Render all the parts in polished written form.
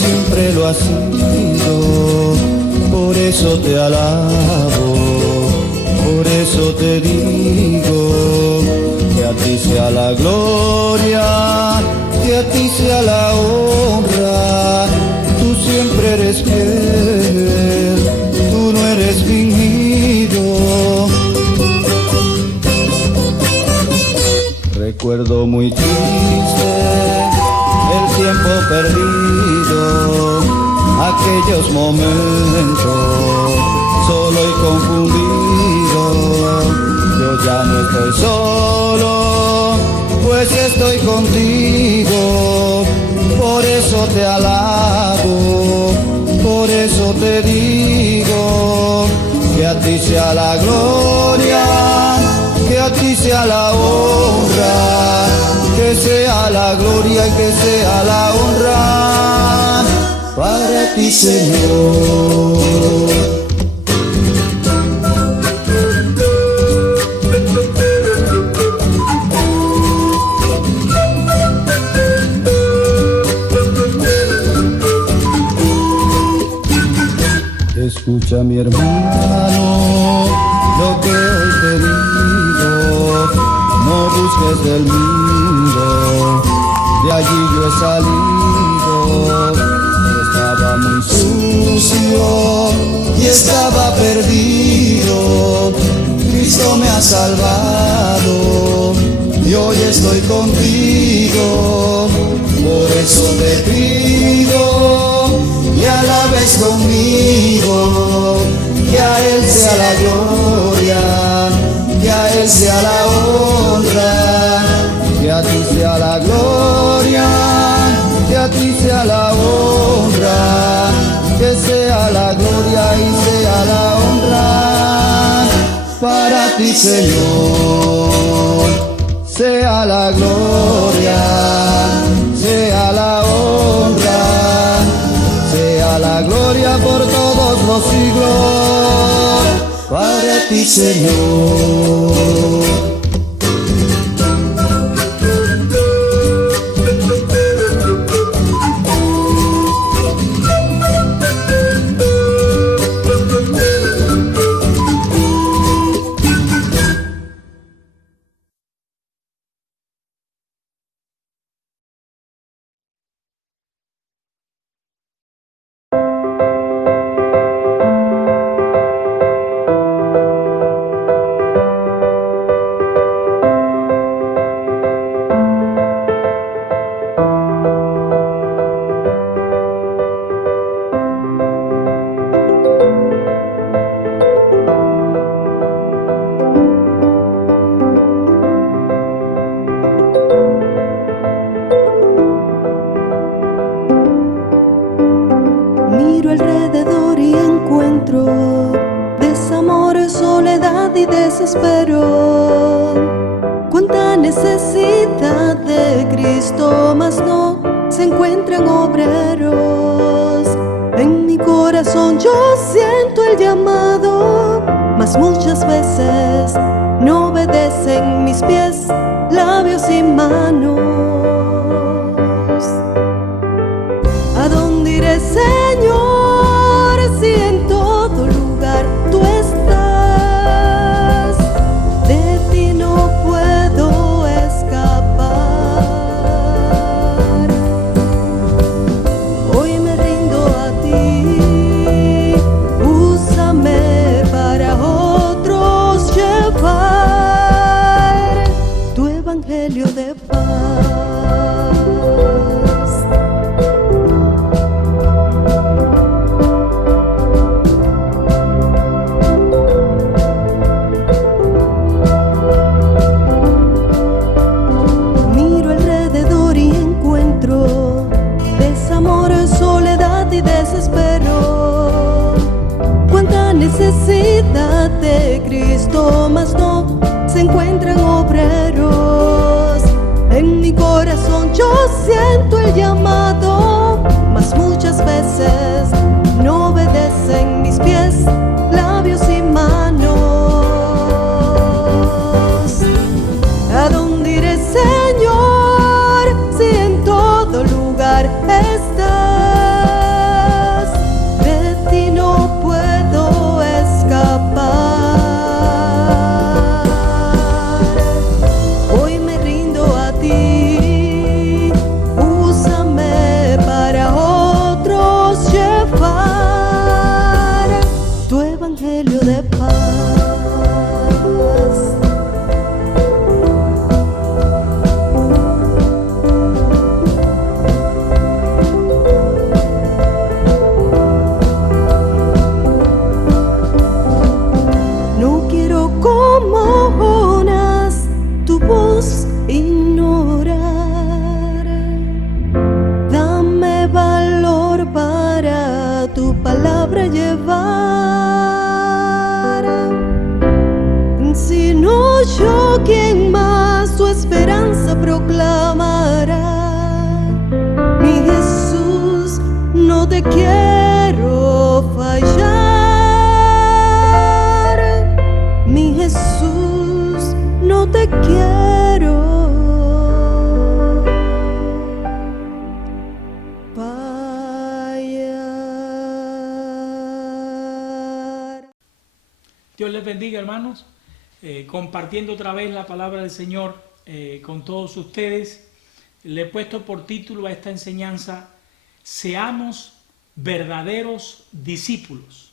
siempre lo has sido, por eso te alabo, por eso te digo, que a ti sea la gloria, que a ti sea la honra, tú siempre eres fiel, tú no eres fingido. Recuerdo muy triste el tiempo perdido, aquellos momentos solo y confundido. Yo ya no estoy solo, pues estoy contigo. Por eso te alabo, por eso te digo, que a ti sea la gloria, que a ti sea la honra, que sea la gloria y que sea la honra para ti, Señor. Escucha, mi hermano, lo que hoy te digo, no busques del mundo, de allí yo he salido. Estaba muy sucio y estaba perdido, Cristo me ha salvado y hoy estoy contigo. Por eso te pido y alabes conmigo, que a Él sea la gloria, que a Él sea la honra, que a ti sea la gloria, que a ti sea la honra, que sea la gloria y sea la honra para ti, Señor. Sea la gloria, sea la honra, sea la gloria por todos los siglos para ti, Señor. Desespero, cuánta necesidad de Cristo, mas no se encuentran obreros. En mi corazón yo siento el llamado, mas muchas veces no obedecen mis pies, labios y manos. ¿A dónde iré, Señor, si en todo lugar tú estás? De paz. Miro alrededor y encuentro desamor, soledad y desespero. Cuánta necesidad de Cristo, mas no se encuentran obreros. En mi corazón yo siento el llamado, mas muchas veces no obedecen mis pies, labios y manos. ¿A dónde iré, Señor, si en todo lugar estás? palabra llevar. Si no yo, ¿quién más tu esperanza proclamará? Mi Jesús, no te quiero fallar. Mi Jesús, no te quiero fallar. Dios les bendiga, hermanos. Compartiendo otra vez la palabra del Señor con todos ustedes. Le he puesto por título a esta enseñanza: seamos verdaderos discípulos.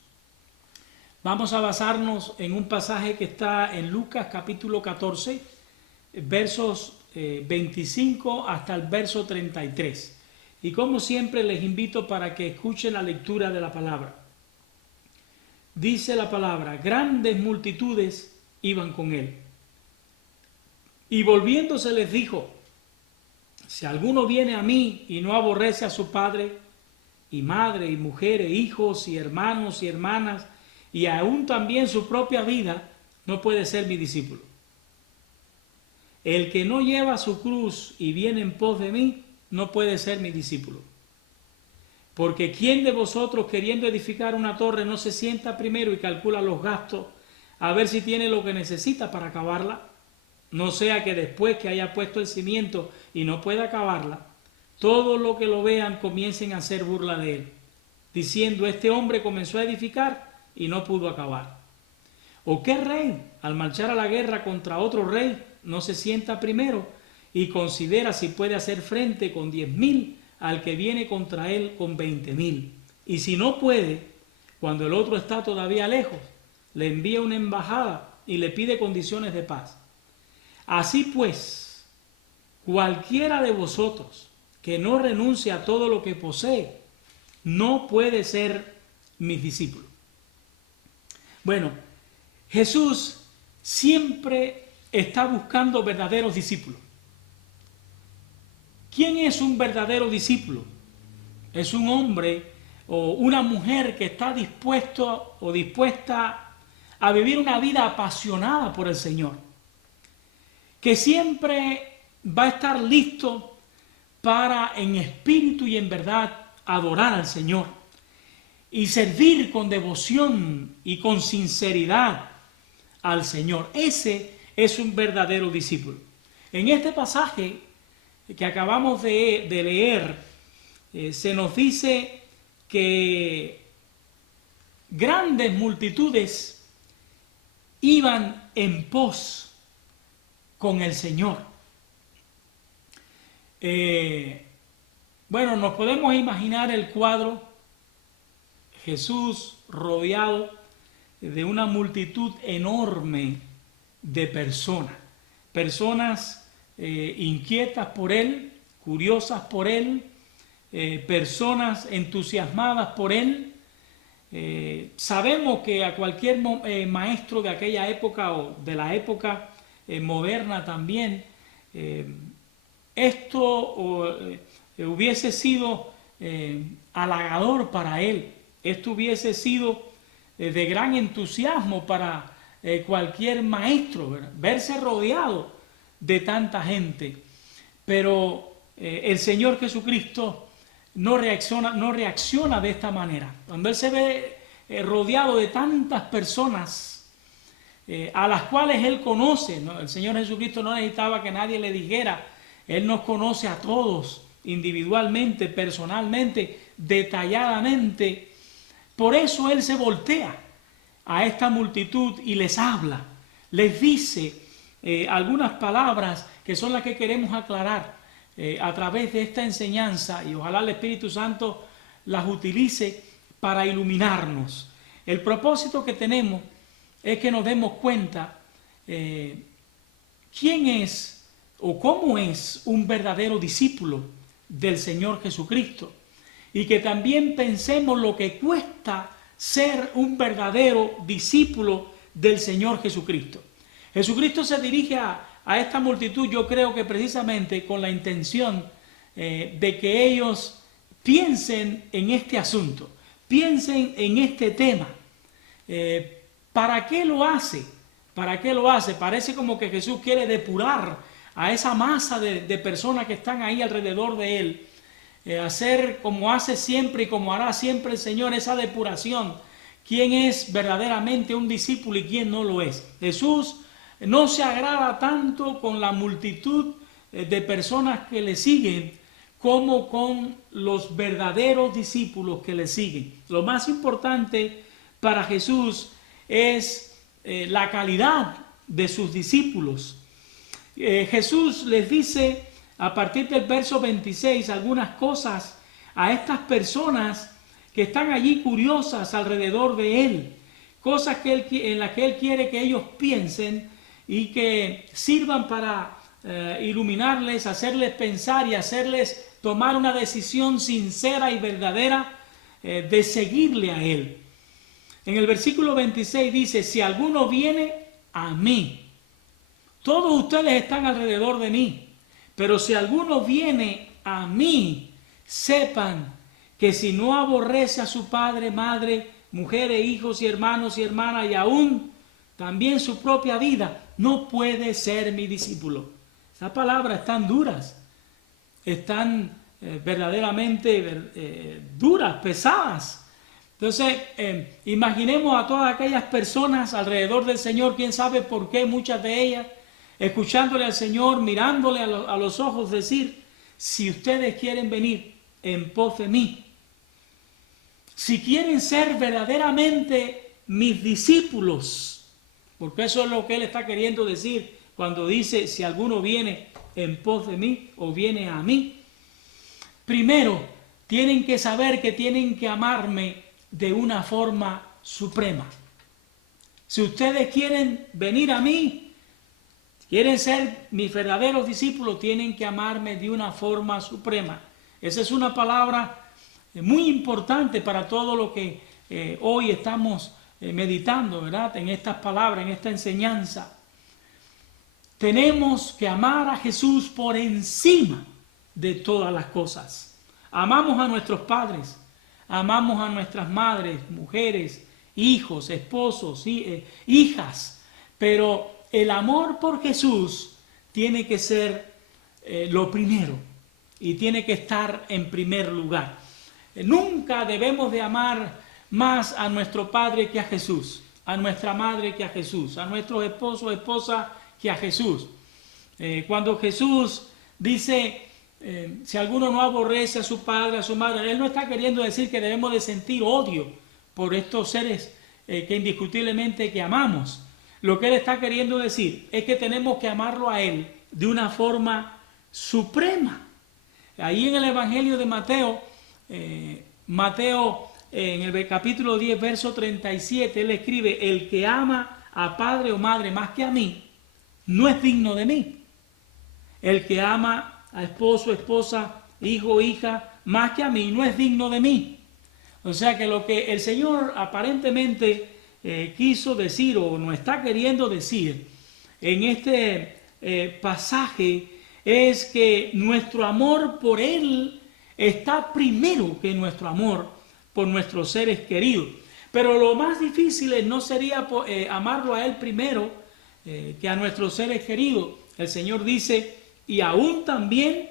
Vamos a basarnos en un pasaje que está en Lucas capítulo 14, versos 25 hasta el verso 33. Y como siempre les invito para que escuchen la lectura de la palabra. Dice la palabra: grandes multitudes iban con él. Y volviéndose les dijo: si alguno viene a mí y no aborrece a su padre y madre y mujeres, hijos y hermanos y hermanas, y aún también su propia vida, no puede ser mi discípulo. El que no lleva su cruz y viene en pos de mí, no puede ser mi discípulo. Porque ¿quién de vosotros, queriendo edificar una torre, no se sienta primero y calcula los gastos a ver si tiene lo que necesita para acabarla? No sea que después que haya puesto el cimiento y no pueda acabarla, todos los que lo vean comiencen a hacer burla de él, diciendo: este hombre comenzó a edificar y no pudo acabar. ¿O qué rey, al marchar a la guerra contra otro rey, no se sienta primero y considera si puede hacer frente con 10.000 al que viene contra él con 20.000? Y si no puede, cuando el otro está todavía lejos, le envía una embajada y le pide condiciones de paz. Así pues, cualquiera de vosotros que no renuncie a todo lo que posee, no puede ser mis discípulos. Bueno, Jesús siempre está buscando verdaderos discípulos. ¿Quién es un verdadero discípulo? Es un hombre o una mujer que está dispuesto o dispuesta a vivir una vida apasionada por el Señor, que siempre va a estar listo para, en espíritu y en verdad, adorar al Señor y servir con devoción y con sinceridad al Señor. Ese es un verdadero discípulo. En este pasaje que acabamos de leer, se nos dice que grandes multitudes iban en pos con el Señor. Bueno, nos podemos imaginar el cuadro: Jesús rodeado de una multitud enorme de personas inquietas por él, curiosas por él, personas entusiasmadas por él. Sabemos que a cualquier maestro de aquella época o de la época moderna también, esto hubiese sido halagador para él. Esto hubiese sido de gran entusiasmo para cualquier maestro, ¿verdad? Verse rodeado de tanta gente. Pero el Señor Jesucristo no reacciona de esta manera. Cuando Él se ve rodeado de tantas personas a las cuales Él conoce, ¿no? El Señor Jesucristo no necesitaba que nadie le dijera. Él nos conoce a todos individualmente, personalmente, detalladamente. Por eso Él se voltea a esta multitud y les habla, les dice algunas palabras que son las que queremos aclarar a través de esta enseñanza, y ojalá el Espíritu Santo las utilice para iluminarnos. El propósito que tenemos es que nos demos cuenta quién es o cómo es un verdadero discípulo del Señor Jesucristo, y que también pensemos lo que cuesta ser un verdadero discípulo del Señor Jesucristo. Jesucristo se dirige a esta multitud, yo creo que precisamente con la intención de que ellos piensen en este asunto, piensen en este tema. ¿Para qué lo hace? ¿Para qué lo hace? Parece como que Jesús quiere depurar a esa masa de personas que están ahí alrededor de él. Hacer como hace siempre y como hará siempre el Señor, esa depuración. ¿Quién es verdaderamente un discípulo y quién no lo es? Jesús no se agrada tanto con la multitud de personas que le siguen como con los verdaderos discípulos que le siguen. Lo más importante para Jesús es la calidad de sus discípulos. Jesús les dice a partir del verso 26 algunas cosas a estas personas que están allí curiosas alrededor de él, cosas en las que él quiere que ellos piensen y que sirvan para iluminarles, hacerles pensar y hacerles tomar una decisión sincera y verdadera de seguirle a él. En el versículo 26 dice: si alguno viene a mí, todos ustedes están alrededor de mí, pero si alguno viene a mí, sepan que si no aborrece a su padre, madre, mujeres, hijos y hermanos y hermanas y aún también su propia vida, no puede ser mi discípulo. Esas palabras están duras, están verdaderamente duras, pesadas. Entonces, imaginemos a todas aquellas personas alrededor del Señor, quién sabe por qué, muchas de ellas, escuchándole al Señor, mirándole a los ojos, decir: si ustedes quieren venir en pos de mí, si quieren ser verdaderamente mis discípulos, porque eso es lo que él está queriendo decir cuando dice: si alguno viene en pos de mí o viene a mí, primero tienen que saber que tienen que amarme de una forma suprema. Si ustedes quieren venir a mí, quieren ser mis verdaderos discípulos, tienen que amarme de una forma suprema. Esa es una palabra muy importante para todo lo que hoy estamos meditando, ¿verdad? En estas palabras, en esta enseñanza. Tenemos que amar a Jesús por encima de todas las cosas. Amamos a nuestros padres, amamos a nuestras madres, mujeres, hijos, esposos, hijas, pero el amor por Jesús tiene que ser lo primero y tiene que estar en primer lugar. Nunca debemos de amar más a nuestro padre que a Jesús, a nuestra madre que a Jesús, a nuestros esposos, esposas que a Jesús. Cuando Jesús dice: si alguno no aborrece a su padre, a su madre, él no está queriendo decir que debemos de sentir odio por estos seres que indiscutiblemente que amamos. Lo que él está queriendo decir es que tenemos que amarlo a él de una forma suprema. Ahí en el Evangelio de Mateo, en el capítulo 10, verso 37, él escribe: el que ama a padre o madre más que a mí, no es digno de mí. El que ama a esposo, esposa, hijo o hija más que a mí, no es digno de mí. O sea que lo que el Señor aparentemente quiso decir o nos está queriendo decir en este pasaje es que nuestro amor por Él está primero que nuestro amor por nuestros seres queridos. Pero lo más difícil no sería amarlo a Él primero que a nuestros seres queridos. El Señor dice: y aún también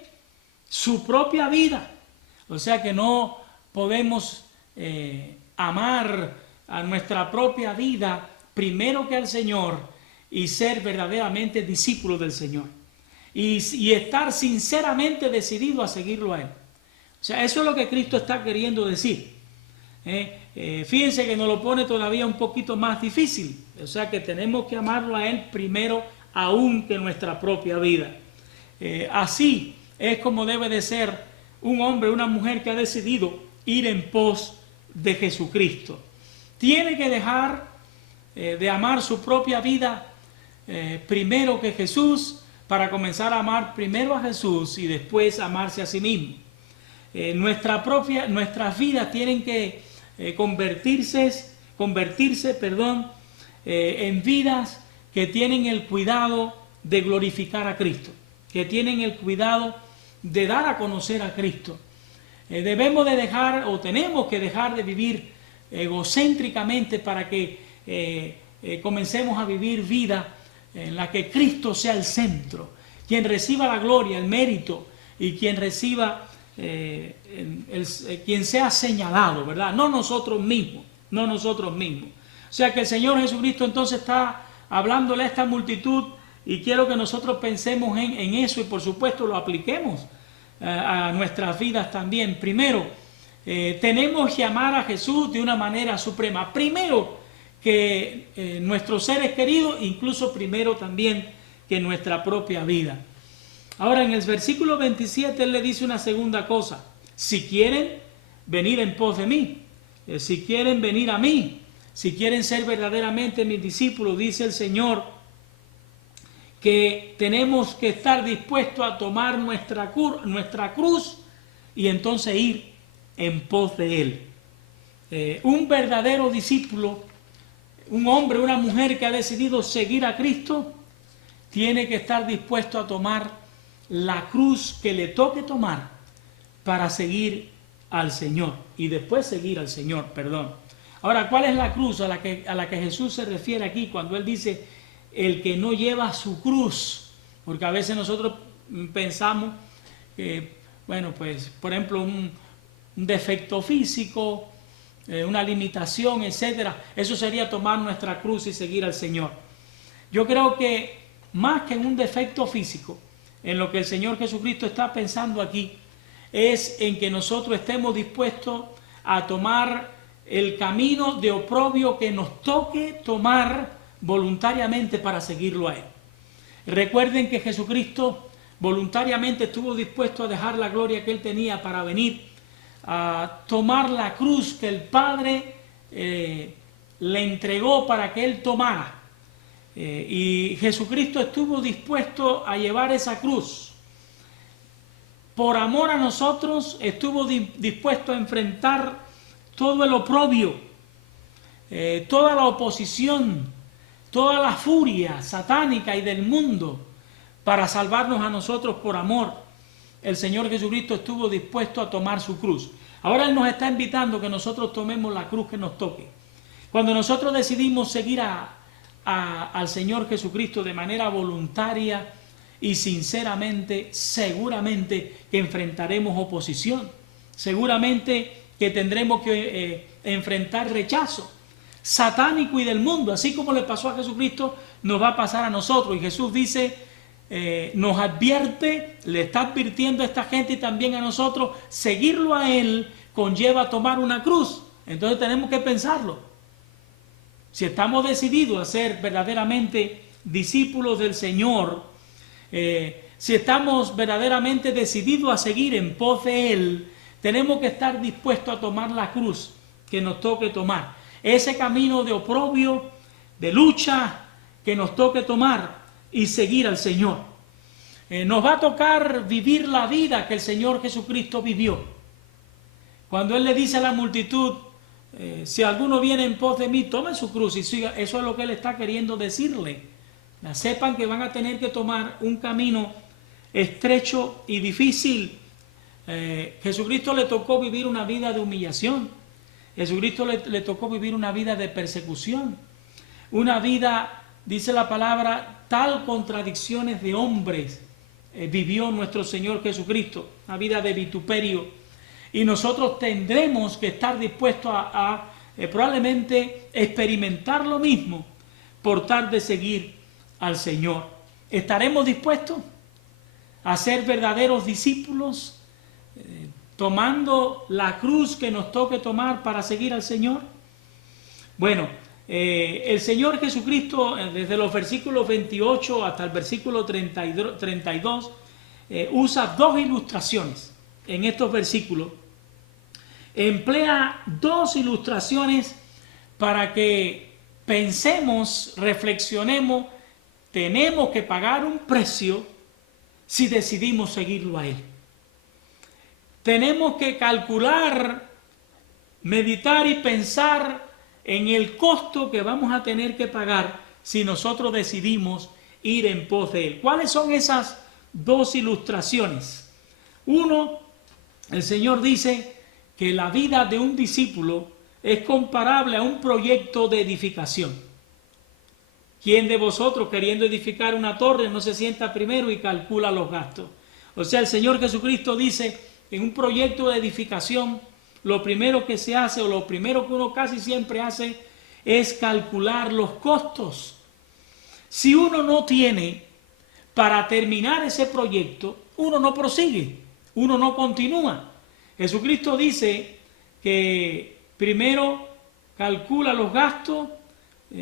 su propia vida. O sea que no podemos amar a nuestra propia vida primero que al Señor y ser verdaderamente discípulos del Señor. Y estar sinceramente decidido a seguirlo a Él. O sea, eso es lo que Cristo está queriendo decir. Fíjense que nos lo pone todavía un poquito más difícil. O sea que tenemos que amarlo a Él primero aún que nuestra propia vida. Así es como debe de ser un hombre, una mujer que ha decidido ir en pos de Jesucristo. Tiene que dejar de amar su propia vida primero que Jesús, para comenzar a amar primero a Jesús y después amarse a sí mismo. Nuestras vidas tienen que convertirse, en vidas que tienen el cuidado de glorificar a Cristo, que tienen el cuidado de dar a conocer a Cristo. Debemos de dejar o tenemos que dejar de vivir egocéntricamente para que comencemos a vivir vida en la que Cristo sea el centro, quien reciba la gloria, el mérito y quien reciba, quien sea señalado, ¿verdad? No nosotros mismos, no nosotros mismos. O sea que el Señor Jesucristo entonces está hablándole a esta multitud y quiero que nosotros pensemos en eso y por supuesto lo apliquemos a nuestras vidas también. Primero, tenemos que amar a Jesús de una manera suprema. Primero que nuestros seres queridos, incluso primero también que nuestra propia vida. Ahora en el versículo 27 él le dice una segunda cosa. Si quieren venir en pos de mí, si quieren venir a mí, si quieren ser verdaderamente mis discípulos, dice el Señor, que tenemos que estar dispuestos a tomar nuestra cruz y entonces ir en pos de Él. Un verdadero discípulo, un hombre, una mujer que ha decidido seguir a Cristo, tiene que estar dispuesto a tomar la cruz que le toque tomar para seguir al Señor y después seguir al Señor, perdón. Ahora, ¿cuál es la cruz a la que Jesús se refiere aquí cuando Él dice el que no lleva su cruz? Porque a veces nosotros pensamos que, bueno, pues, por ejemplo, un defecto físico, una limitación, etcétera, eso sería tomar nuestra cruz y seguir al Señor. Yo creo que más que en un defecto físico, en lo que el Señor Jesucristo está pensando aquí, es en que nosotros estemos dispuestos a tomar el camino de oprobio que nos toque tomar voluntariamente para seguirlo a Él. Recuerden que Jesucristo voluntariamente estuvo dispuesto a dejar la gloria que Él tenía para venir a tomar la cruz que el Padre le entregó para que Él tomara. Y Jesucristo estuvo dispuesto a llevar esa cruz. Por amor a nosotros estuvo dispuesto a enfrentar todo el oprobio, toda la oposición, toda la furia satánica y del mundo para salvarnos a nosotros por amor. El Señor Jesucristo estuvo dispuesto a tomar su cruz. Ahora Él nos está invitando que nosotros tomemos la cruz que nos toque. Cuando nosotros decidimos seguir al Señor Jesucristo de manera voluntaria y sinceramente, seguramente que enfrentaremos oposición. Seguramente que tendremos que enfrentar rechazo satánico y del mundo, así como le pasó a Jesucristo, nos va a pasar a nosotros. Y Jesús dice, nos advierte, le está advirtiendo a esta gente y también a nosotros, seguirlo a Él conlleva tomar una cruz. Entonces tenemos que pensarlo. Si estamos decididos a ser verdaderamente discípulos del Señor, si estamos verdaderamente decididos a seguir en pos de Él, tenemos que estar dispuestos a tomar la cruz que nos toque tomar. Ese camino de oprobio, de lucha que nos toque tomar y seguir al Señor. Nos va a tocar vivir la vida que el Señor Jesucristo vivió. Cuando Él le dice a la multitud, si alguno viene en pos de mí, tome su cruz y siga. Eso es lo que Él está queriendo decirle. Sepan que van a tener que tomar un camino estrecho y difícil. Jesucristo le tocó vivir una vida de humillación. Jesucristo le tocó vivir una vida de persecución. Una vida, dice la palabra, tal contradicciones de hombres vivió nuestro Señor Jesucristo. Una vida de vituperio. Y nosotros tendremos que estar dispuestos a probablemente experimentar lo mismo por tal de seguir al Señor. ¿Estaremos dispuestos a ser verdaderos discípulos tomando la cruz que nos toque tomar para seguir al Señor? Bueno, el Señor Jesucristo desde los versículos 28 hasta el versículo 32 usa dos ilustraciones en estos versículos. Emplea dos ilustraciones para que pensemos, reflexionemos. Tenemos que pagar un precio si decidimos seguirlo a Él. Tenemos que calcular, meditar y pensar en el costo que vamos a tener que pagar si nosotros decidimos ir en pos de Él. ¿Cuáles son esas dos ilustraciones? Uno el Señor dice que la vida de un discípulo es comparable a un proyecto de edificación. ¿Quién de vosotros, queriendo edificar una torre, no se sienta primero y calcula los gastos? O sea, el Señor Jesucristo dice, en un proyecto de edificación, lo primero que se hace, o lo primero que uno casi siempre hace, es calcular los costos. Si uno no tiene para terminar ese proyecto, uno no prosigue, uno no continúa. Jesucristo dice que primero calcula los gastos,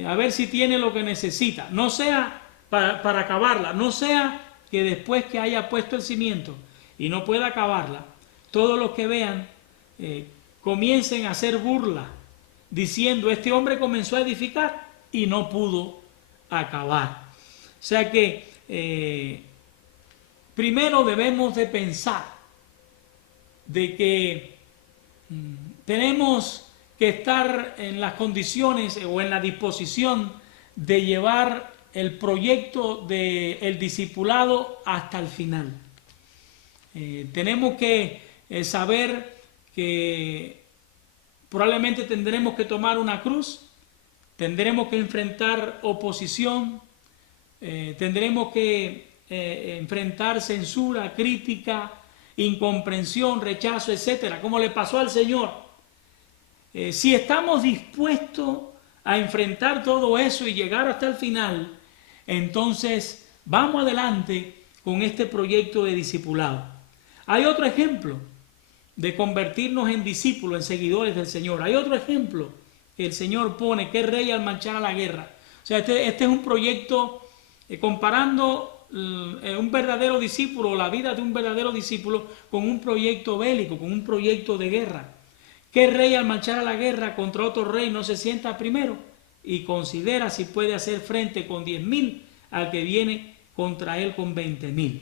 a ver si tiene lo que necesita, no sea para acabarla, no sea que después que haya puesto el cimiento y no pueda acabarla, todos los que vean comiencen a hacer burla, diciendo, este hombre comenzó a edificar y no pudo acabar. O sea que primero debemos de pensar de que tenemos que estar en las condiciones o en la disposición de llevar el proyecto del discipulado hasta el final. Tenemos que saber que probablemente tendremos que tomar una cruz, tendremos que enfrentar oposición, tendremos que enfrentar censura, crítica, incomprensión, rechazo, etcétera, como le pasó al Señor. Si estamos dispuestos a enfrentar todo eso y llegar hasta el final, entonces vamos adelante con este proyecto de discipulado. Hay otro ejemplo de convertirnos en discípulos, en seguidores del Señor. Hay otro ejemplo que el Señor pone, que es rey al marchar a la guerra. O sea, este es un proyecto comparando un verdadero discípulo, la vida de un verdadero discípulo, con un proyecto bélico, con un proyecto de guerra. ¿Qué rey al marchar a la guerra contra otro rey no se sienta primero y considera si puede hacer frente con 10.000 al que viene contra él con 20.000?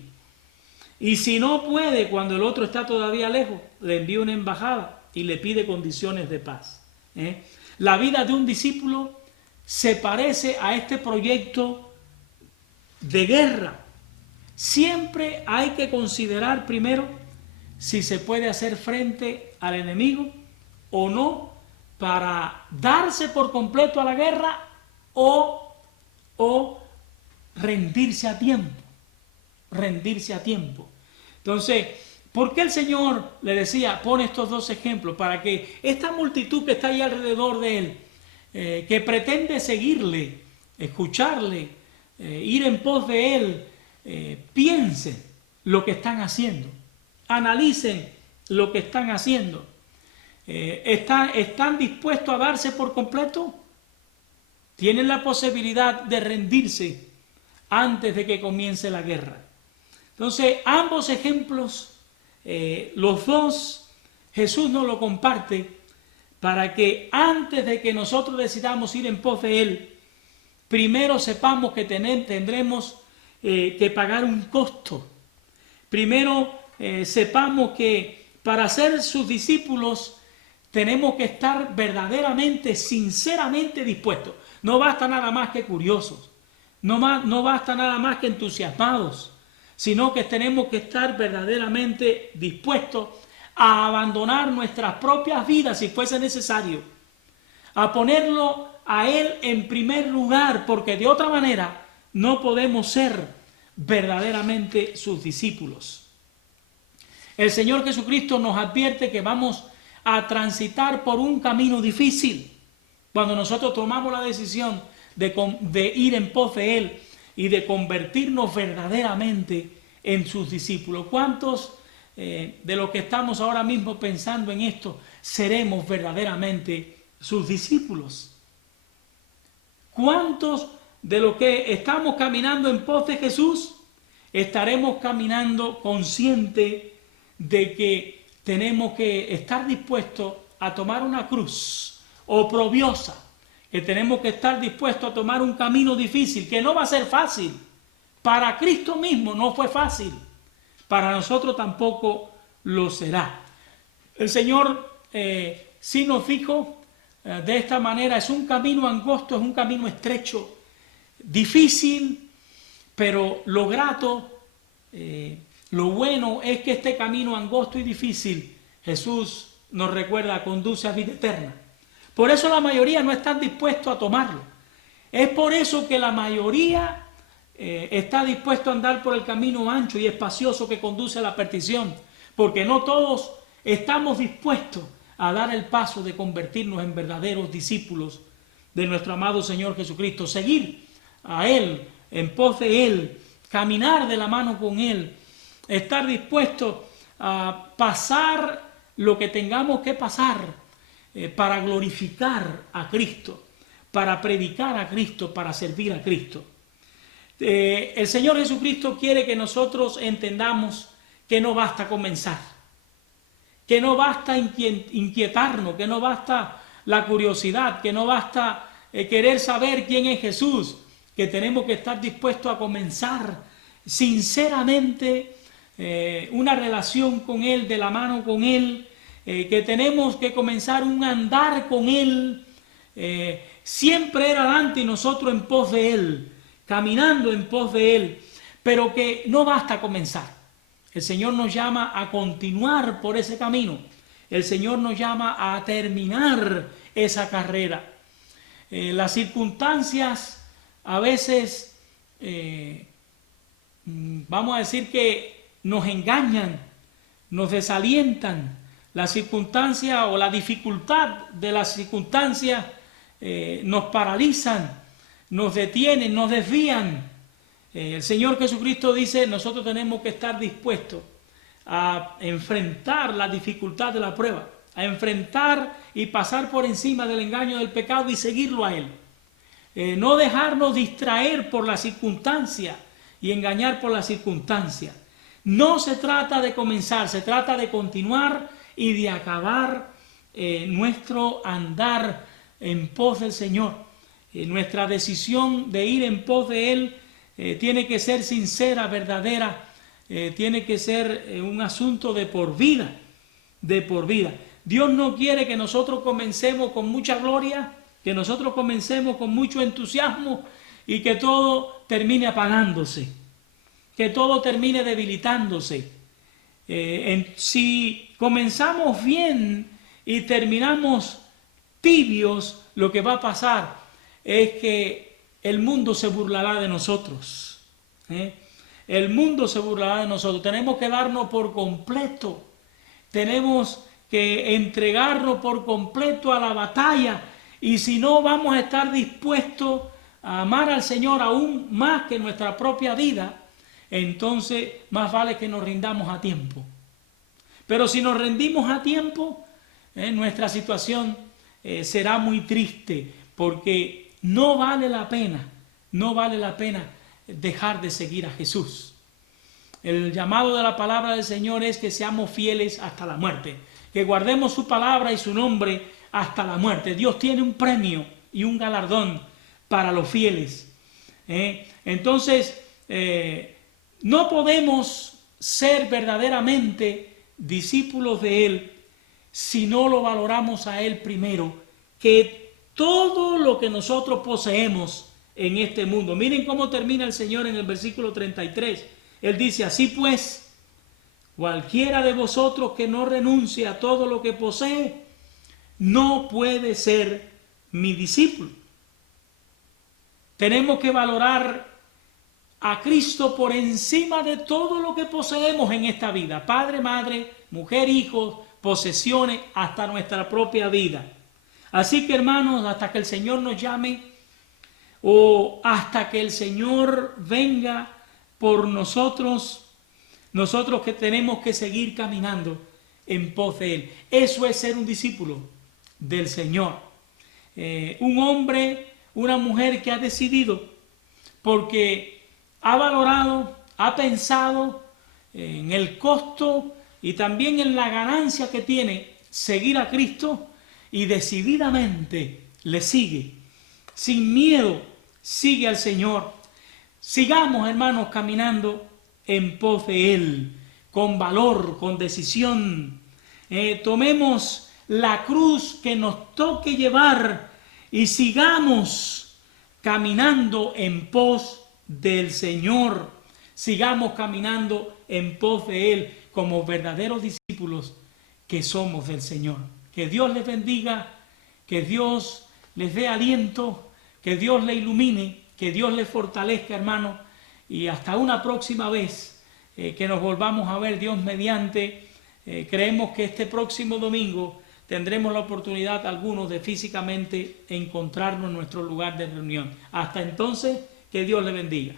Y si no puede, cuando el otro está todavía lejos, le envía una embajada y le pide condiciones de paz. La vida de un discípulo se parece a este proyecto de guerra. Siempre hay que considerar primero si se puede hacer frente al enemigo o no, para darse por completo a la guerra o rendirse a tiempo. Rendirse a tiempo. Entonces, ¿por qué el Señor le decía, pone estos dos ejemplos? Para que esta multitud que está ahí alrededor de él, que pretende seguirle, escucharle, ir en pos de él, piensen lo que están haciendo, analicen lo que están haciendo. ¿Están dispuestos a darse por completo? ¿Tienen la posibilidad de rendirse antes de que comience la guerra? Entonces, ambos ejemplos, los dos, Jesús nos lo comparte para que antes de que nosotros decidamos ir en pos de Él, primero sepamos que tendremos que pagar un costo. Primero sepamos que para ser sus discípulos tenemos que estar verdaderamente, sinceramente dispuestos. No basta nada más que curiosos, no basta nada más que entusiasmados, sino que tenemos que estar verdaderamente dispuestos a abandonar nuestras propias vidas si fuese necesario, a ponerlo a Él en primer lugar, porque de otra manera no podemos ser verdaderamente sus discípulos. El Señor Jesucristo nos advierte que vamos a transitar por un camino difícil cuando nosotros tomamos la decisión de ir en pos de Él y de convertirnos verdaderamente en sus discípulos. ¿Cuántos de los que estamos ahora mismo pensando en esto seremos verdaderamente sus discípulos? ¿Cuántos de los que estamos caminando en pos de Jesús estaremos caminando conscientes de que tenemos que estar dispuestos a tomar una cruz oprobiosa, que tenemos que estar dispuestos a tomar un camino difícil, que no va a ser fácil? Para Cristo mismo no fue fácil, para nosotros tampoco lo será. El Señor sí nos dijo de esta manera, es un camino angosto, es un camino estrecho, difícil, pero lo grato, lo bueno es que este camino angosto y difícil Jesús nos recuerda, conduce a vida eterna. Por eso la mayoría no están dispuestos a tomarlo. Es por eso que la mayoría está dispuesto a andar por el camino ancho y espacioso que conduce a la perdición, porque no todos estamos dispuestos a dar el paso de convertirnos en verdaderos discípulos de nuestro amado Señor Jesucristo, seguir a Él, en pos de Él, caminar de la mano con Él, estar dispuestos a pasar lo que tengamos que pasar para glorificar a Cristo, para predicar a Cristo, para servir a Cristo. El Señor Jesucristo quiere que nosotros entendamos que no basta comenzar, que no basta inquietarnos, que no basta la curiosidad, que no basta querer saber quién es Jesús, que tenemos que estar dispuestos a comenzar sinceramente una relación con Él, de la mano con Él, que tenemos que comenzar un andar con Él, siempre era adelante y nosotros en pos de Él, caminando en pos de Él, pero que no basta comenzar. El Señor nos llama a continuar por ese camino. El Señor nos llama a terminar esa carrera. Las circunstancias a veces, vamos a decir que nos engañan, nos desalientan. La circunstancia o la dificultad de las circunstancias nos paralizan, nos detienen, nos desvían. El Señor Jesucristo dice, nosotros tenemos que estar dispuestos a enfrentar la dificultad de la prueba, a enfrentar y pasar por encima del engaño del pecado y seguirlo a Él. No dejarnos distraer por la circunstancia y engañar por la circunstancia. No se trata de comenzar, se trata de continuar y de acabar nuestro andar en pos del Señor. Nuestra decisión de ir en pos de Él tiene que ser sincera, verdadera, tiene que ser un asunto de por vida, de por vida. Dios no quiere que nosotros comencemos con mucha gloria, que nosotros comencemos con mucho entusiasmo y que todo termine apagándose, que todo termine debilitándose. Si comenzamos bien y terminamos tibios, lo que va a pasar es que el mundo se burlará de nosotros. El mundo se burlará de nosotros. Tenemos que darnos por completo. Tenemos que entregarnos por completo a la batalla. Y si no, vamos a estar dispuestos a amar al Señor aún más que nuestra propia vida. Entonces, más vale que nos rindamos a tiempo. Pero si nos rendimos a tiempo, nuestra situación será muy triste, porque no vale la pena dejar de seguir a Jesús. El llamado de la palabra del Señor es que seamos fieles hasta la muerte, que guardemos su palabra y su nombre hasta la muerte. Dios tiene un premio y un galardón para los fieles. Entonces, no podemos ser verdaderamente discípulos de Él si no lo valoramos a Él primero, que todo lo que nosotros poseemos en este mundo. Miren cómo termina el Señor en el versículo 33. Él dice, así pues, cualquiera de vosotros que no renuncie a todo lo que posee, no puede ser mi discípulo. Tenemos que valorar a Cristo por encima de todo lo que poseemos en esta vida. Padre, madre, mujer, hijos, posesiones, hasta nuestra propia vida. Así que, hermanos, hasta que el Señor nos llame o hasta que el Señor venga por nosotros, nosotros que tenemos que seguir caminando en pos de Él. Eso es ser un discípulo del Señor. Un hombre, una mujer que ha decidido, porque ha valorado, ha pensado en el costo y también en la ganancia que tiene seguir a Cristo, y decididamente le sigue, sin miedo, sigue al Señor. Sigamos, hermanos, caminando en pos de Él, con valor, con decisión. Tomemos la cruz que nos toque llevar y sigamos caminando en pos del Señor. Sigamos caminando en pos de Él como verdaderos discípulos que somos del Señor. Que Dios les bendiga, que Dios les dé aliento, que Dios les ilumine, que Dios les fortalezca, hermanos, y hasta una próxima vez que nos volvamos a ver, Dios mediante. Creemos que este próximo domingo tendremos la oportunidad algunos de físicamente encontrarnos en nuestro lugar de reunión. Hasta entonces, que Dios les bendiga.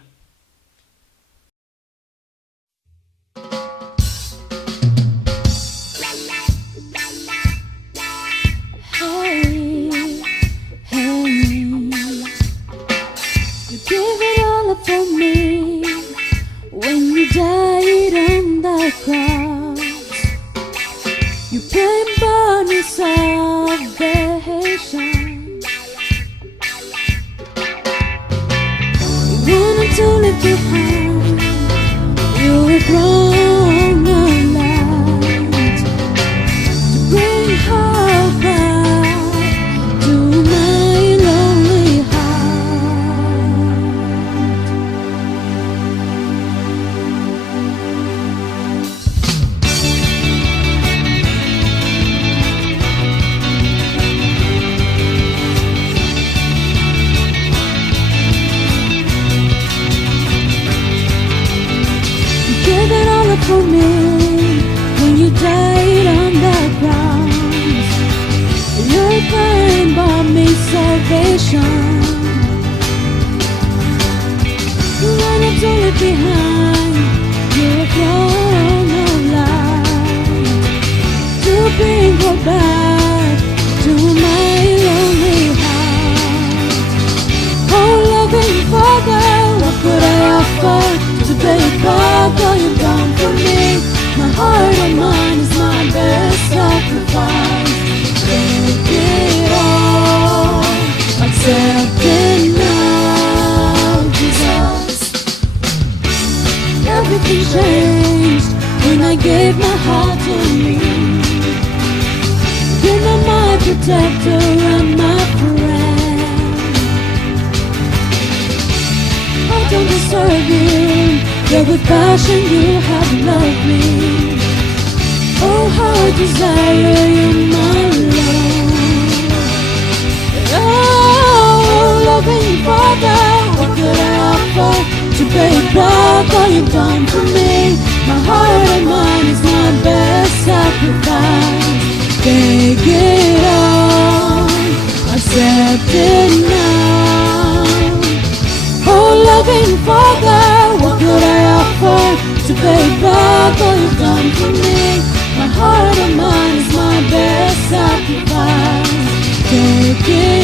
For me, when you died on the cross, you came for me salvation. You wanted to leave behind your throne of light to bring hope back to my lonely heart. Gave it all up for me when you died on the cross. Your pain brought me salvation. You wanted to leave behind your throne of light to bring her back to my lonely heart. Oh, loving Father, what could I offer to pay back all you've done for me? My heart and mind is my best sacrifice. Take it all, accept it now, Jesus. Everything changed when I gave my heart to you. You're not my protector and my friend. I don't deserve you, yet with passion you have loved me. Oh, how I desire you, my Lord. Oh, loving Father, what could I offer to pay back all you've done for me? My heart and mind is my best sacrifice. Take it all, accept it now. Oh, loving Father, what could I offer to pay back all you've done for me? My heart and mind is my best sacrifice. Take it